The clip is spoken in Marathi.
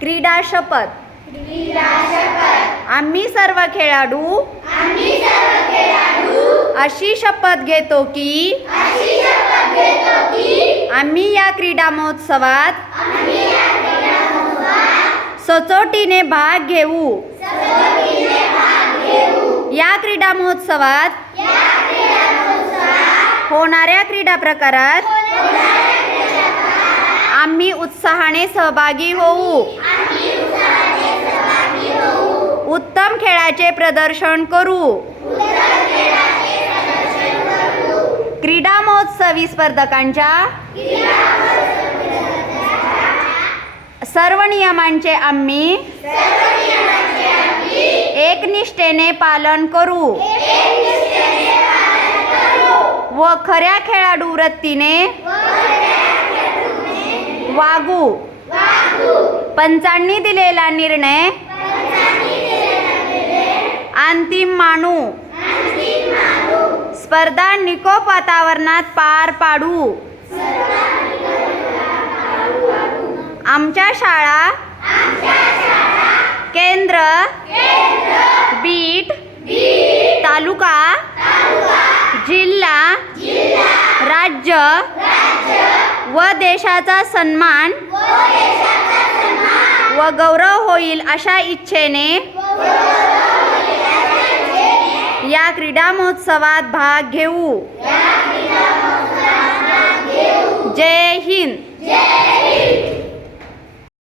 क्रीडा शपथ. आम्ही सर्व खेळाडू अशी शपथ घेतो की आम्ही या क्रीडा महोत्सवात सचोटीने भाग घेऊ. या क्रीडा महोत्सवात होणाऱ्या क्रीडा प्रकारात आम्ही उत्साहाने सहभागी होऊ. उत्तम खेळाचे प्रदर्शन करू. क्रीडा महोत्सवी स्पर्धकांच्या सर्व नियमांचे आम्ही एकनिष्ठेने पालन करू व खऱ्या खेळाडू वृत्तीने वागू. पंचांनी दिलेला निर्णय अंतिम मानू. स्पर्धा निकोप वातावरणात पार पाडू. आमच्या शाळा केंद्र बीट तालुका जिल्हा राज्य व देशाचा सन्मान व गौरव होईल अशा इच्छेने या क्रीडा महोत्सवात भाग घेऊ. जय हिंद.